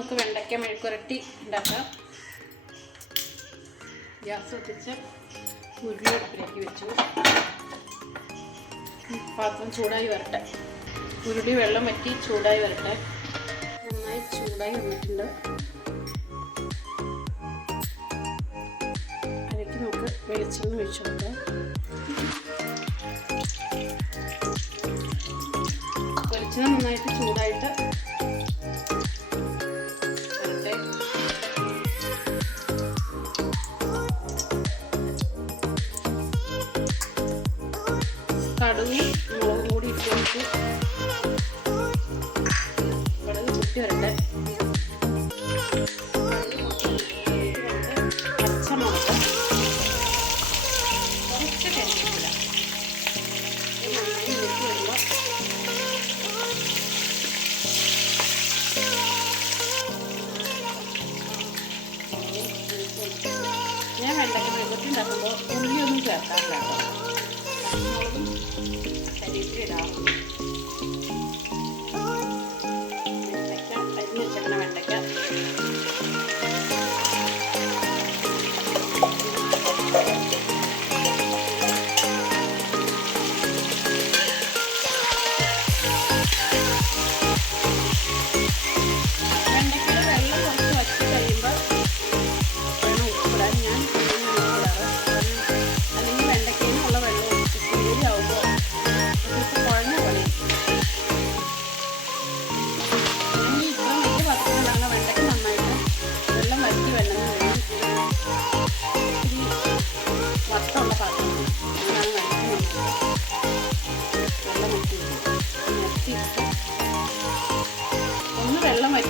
നമുക്ക് വെണ്ടയ്ക്ക മെഴുക്കുരട്ടി ഉണ്ടാക്കാം. ഗ്യാസ് കത്തിച്ച് ഉരുളി അടുപ്പിലേക്ക് വെച്ചു. പാത്രം ചൂടായി വരട്ടെ. ഉരുളി വെള്ളം വറ്റി ചൂടായി വരട്ടെ. നന്നായി ചൂടായി വന്നിട്ടുണ്ട്. അതിലേക്ക് നമുക്ക് വെളിച്ചെണ്ണ ഒഴിച്ചു കൊടുക്കാം. വെളിച്ചെണ്ണ നന്നായിട്ട് ചൂടായിട്ട് കടുകും മുളകും കൂടി ഇട്ട് കൊടുത്ത് കടുക് പൊട്ടി വരട്ടെ. പച്ചമുളക്. കുറച്ച് കരിവേപ്പില നന്നായി ഇളക്കി വരുമ്പോൾ ഞാൻ വെണ്ടയ്ക്ക മെഴുകുത്തി ഉണ്ടാക്കുമ്പോൾ ഉള്ളിയൊന്നും ചേർക്കാറില്ല കേട്ടോ. പച്ചമുളകും കരിവേപ്പില ഇടാറുണ്ട് വെണ്ടയ്ക്ക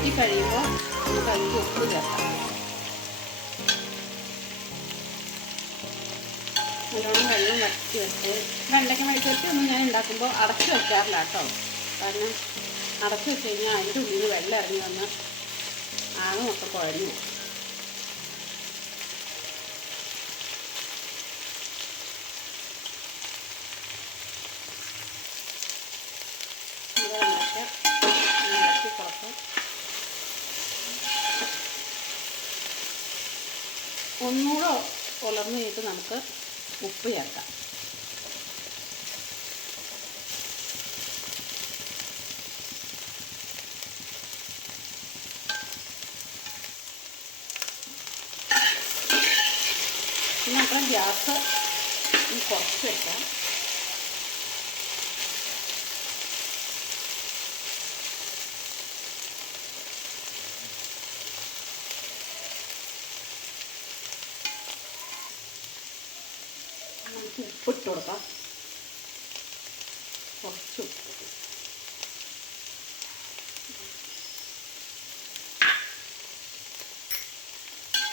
വറ്റി കഴിയുമ്പോൾ നമുക്ക് അതിൽ ഉപ്പ് ചേർക്കാം. നല്ലോണം വെള്ളം വരച്ച് വെച്ച് വെണ്ടയ്ക്ക മെഴുക്കുവരട്ടി ഒന്നും ഞാൻ ഉണ്ടാക്കുമ്പോൾ അടച്ച് വെക്കാറില്ല കേട്ടോ. കാരണം അടച്ച് വെച്ച് കഴിഞ്ഞാൽ അതിന്റെ ഉള്ളിൽ വെള്ളം ഇറങ്ങി വന്ന് ആകെ മൊത്തം കുഴഞ്ഞു പോകും. ഇത് വെണ്ടയ്ക്ക ഒന്ന് ഇളക്കി കൊടുക്കാം ഒന്നുകൂടെ ഉലർന്നു കഴിഞ്ഞിട്ട് നമുക്ക് ഉപ്പ് ചേർക്കാം. പിന്നെ അത്ര ഗ്യാസ് കുറച്ച് വെക്കാം. നമുക്ക് ഉപ്പിട്ട് കൊടുക്കാം. കുറച്ച് ഉപ്പ്.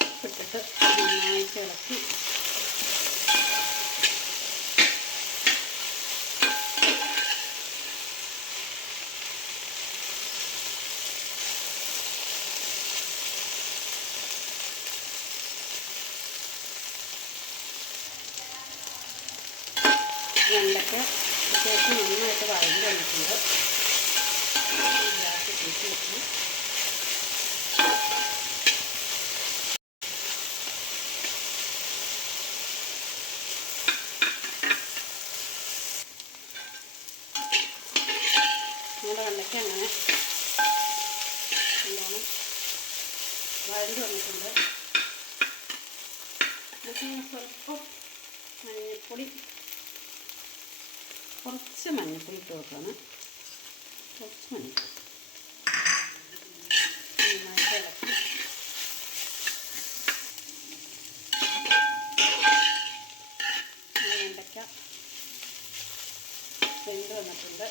ഉപ്പിട്ടിട്ട് നന്നായിട്ട് ഇളക്കി വെണ്ടയ്ക്ക അത്യാവശ്യം നന്നായിട്ട് വഴങ്ങി വന്നിട്ടുണ്ട്. ഗ്യാസ് കൂട്ടി വെച്ചു നമ്മുടെ വെണ്ടയ്ക്ക അങ്ങനെ നല്ലോണം വഴഞ്ഞ് വന്നിട്ടുണ്ട്. ഞാൻ സ്വല്പം മഞ്ഞൾപ്പൊടി കുറച്ച് മഞ്ഞൾപ്പൊടി ഇട്ട് കൊടുക്കണം കുറച്ച് മഞ്ഞൾപ്പൊടി നന്നായിട്ട് വെണ്ടയ്ക്ക. വെന്ത് വന്നിട്ടുണ്ട്.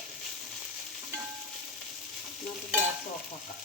നമുക്ക് ഗ്യാസ് ഓഫാക്കാം